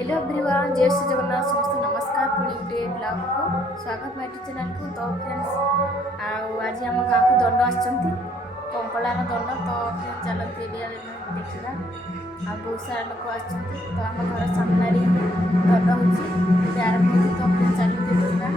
Hello everyone, जय श्री जगन्नाथ। समस्त नमस्कार। पुणी गोटे ब्लॉग को स्वागत माइ यूट्यूब चैनल को। तो फ्रेंड्स आज आम गाँव को दंड आसछंती कंकड़ार दंड। तो फ्रेंड्स चलते एरिया देखा आ बहुत सारा लोक आसछंती। तो आम घर सामने दंड होची आरंभ होची। तो फ्रेंड्स चलते देखा।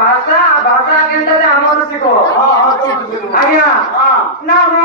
भाषा भाषा केंद्र आमर सिको आज्ञा नमो